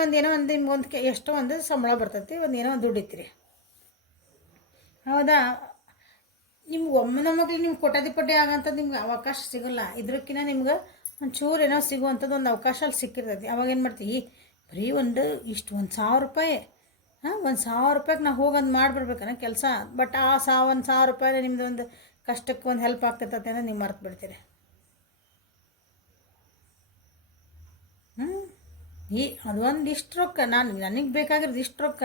ನಿಮ್ಗೊಂದು ಎಷ್ಟೋ ಒಂದು ಸಂಬಳ ಬರ್ತೈತಿ, ಒಂದು ದುಡಿತೀರಿ, ಹೌದಾ? ನಿಮ್ಗೆ ಒಮ್ಮೆ ನಿಮ್ಗೆ ಕೋಟ್ಯಾಧಿಪತಿ ಆಗಂತ ನಿಮ್ಗೆ ಅವಕಾಶ ಸಿಗೋಲ್ಲ. ಇದ್ರಕ್ಕಿಂತ ನಿಮ್ಗೆ ಒಂಚೂರು ಏನೋ ಸಿಗುವಂಥದ್ದು ಒಂದು ಅವಕಾಶ ಅಲ್ಲಿ ಸಿಕ್ಕಿರ್ತೈತಿ. ಅವಾಗ ಏನು ಮಾಡ್ತೀವಿ, ಬರೀ ಒಂದು 1,000 ರೂಪಾಯಿ, 1,000 ರೂಪಾಯಿಗೆ ನಾವು ಹೋಗಂದು ಮಾಡಿಬಿಡ್ಬೇಕನ್ನ ಕೆಲಸ. ಬಟ್ ಆ 1,000 ರೂಪಾಯಿನ ನಿಮ್ದು ಒಂದು ಕಷ್ಟಕ್ಕೆ ಒಂದು ಹೆಲ್ಪ್ ಆಗ್ತೈತೆ ಅಂದರೆ ನೀವು ಮರ್ತು ಬಿಡ್ತೀರಿ. ಅದೊಂದು ಇಷ್ಟು ರೊಕ್ಕ, ನನಗೆ ಬೇಕಾಗಿರೋದು ಇಷ್ಟು ರೊಕ್ಕ,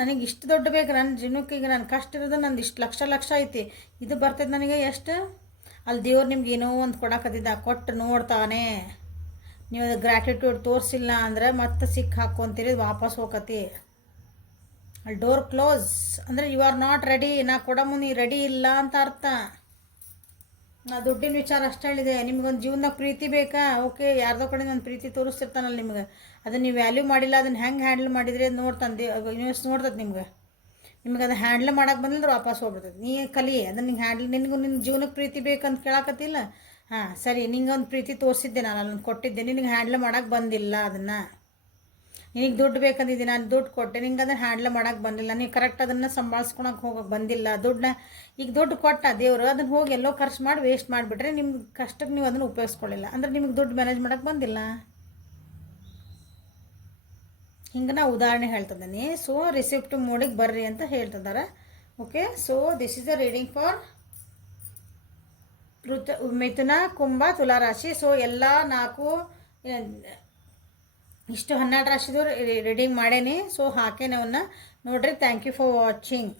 ನನಗೆ ಇಷ್ಟು ದೊಡ್ಡ ಬೇಕು ನನ್ನ ಜೀವನಕ್ಕೆ. ಈಗ ನಾನು ಕಷ್ಟ ಇರೋದು ನಂದು ಇಷ್ಟು ಲಕ್ಷ ಐತಿ, ಇದು ಬರ್ತೈತೆ ನನಗೆ ಎಷ್ಟು. ಅಲ್ಲಿ ದೇವ್ರು ನಿಮ್ಗೆ ಏನೋ ಒಂದು ಕೊಡಕತ್ತಿದ್ದ, ಕೊಟ್ಟು ನೋಡ್ತಾನೆ. ನೀವು ಅದು ಗ್ರ್ಯಾಟಿಟ್ಯೂಡ್ ತೋರಿಸಿಲ್ಲ ಅಂದರೆ ಮತ್ತೆ ಸಿಕ್ಕ ಹಾಕ್ಕೊಂತೀರಿ, ವಾಪಸ್ ಹೋಗತಿ. ಅಲ್ಲಿ ಡೋರ್ ಕ್ಲೋಸ್ ಅಂದರೆ ಯು ಆರ್ ನಾಟ್ ರೆಡಿ. ನಾ ಕೊಡಮು ನೀ ರೆಡಿ ಇಲ್ಲ ಅಂತ ಅರ್ಥ. ನಾ ದುಡ್ಡಿನ ವಿಚಾರ ಅಷ್ಟು ಹೇಳಿದೆ. ನಿಮ್ಗೊಂದು ಜೀವನದಾಗ ಪ್ರೀತಿ ಬೇಕಾ? ಓಕೆ, ಯಾರ್ದೋ ಕಡೆ ಒಂದು ಪ್ರೀತಿ ತೋರಿಸ್ತಿರ್ತಾನಲ್ಲ ನಿಮ್ಗೆ, ಅದನ್ನು ನೀವು ವ್ಯಾಲ್ಯೂ ಮಾಡಿಲ್ಲ, ಅದನ್ನು ಹೆಂಗೆ ಹ್ಯಾಂಡಲ್ ಮಾಡಿದರೆ ಅದು ನೋಡ್ತಾನೆ ಯೂನಿವರ್ಸ್ ನೋಡ್ತದೆ ನಿಮ್ಗೆ ಅದು ಹ್ಯಾಂಡಲ್ ಮಾಡೋಕೆ ಬಂದಿಲ್ಲ ವಾಪಸ್ ಹೋಗ್ಬಿಡ್ತದೆ. ನೀ ಕಲಿ ಅದನ್ನು ನಿಂಗೆ ಹ್ಯಾಂಡಲ್. ನಿನ್ನ ಜೀವನಕ್ಕೆ ಪ್ರೀತಿ ಬೇಕಂತ ಕೇಳಕತ್ತಿಲ್ಲ. ಸರಿ, ನಿಂಗೆ ಒಂದು ಪ್ರೀತಿ ತೋರಿಸಿದ್ದೆ, ನಾನು ಅದನ್ನು ಕೊಟ್ಟಿದ್ದೆ, ನಿನಗೆ ಹ್ಯಾಂಡಲ್ ಮಾಡೋಕೆ ಬಂದಿಲ್ಲ ಅದನ್ನು. ನಿನಗೆ ದುಡ್ಡು ಬೇಕಂದಿದ್ದೀನಿ, ನಾನು ದುಡ್ಡು ಕೊಟ್ಟೆ, ನಿಂಗೆ ಅದನ್ನು ಹ್ಯಾಂಡ್ಲ್ ಮಾಡೋಕ್ಕೆ ಬಂದಿಲ್ಲ, ನೀವು ಕರೆಕ್ಟ್ ಅದನ್ನು ಸಂಭಾಳಿಸ್ಕೊಳಕ್ಕೆ ಹೋಗೋಕೆ ಬಂದಿಲ್ಲ, ದುಡ್ಡನ್ನ ಈಗ ದುಡ್ಡು ಕೊಟ್ಟ ದೇವರು ಅದನ್ನು ಹೋಗಿ ಎಲ್ಲೋ ಖರ್ಚು ಮಾಡಿ ವೇಸ್ಟ್ ಮಾಡಿಬಿಟ್ರೆ ನಿಮ್ಮ ಕಷ್ಟಕ್ಕೆ ನೀವು ಅದನ್ನು ಉಪಯೋಗಿಸ್ಕೊಳ್ಳಿಲ್ಲ ಅಂದರೆ ನಿಮಗೆ ದುಡ್ಡು ಮ್ಯಾನೇಜ್ ಮಾಡೋಕ್ಕೆ ಬಂದಿಲ್ಲ. ಹಿಂಗೆ ನಾ ಉದಾಹರಣೆ ಹೇಳ್ತಿದ್ದೀನಿ. ಸೊ ರಿಸಿಪ್ಟ್ ಮೋಡಿಗೆ ಬರ್ರಿ ಅಂತ ಹೇಳ್ತಿದ್ದಾರೆ. Okay, so this is the reading for ಮಿಥುನ, ಕುಂಭ, ತುಲಾ ರಾಶಿ. ಸೊ ಎಲ್ಲ 12 ರಾಶಿದು ರೀಡಿಂಗ್ ಮಾಡೇನಿ. ಸೊ ಹಾಕೇನೆ ಅವನ್ನ ನೋಡ್ರಿ. Thank you for watching.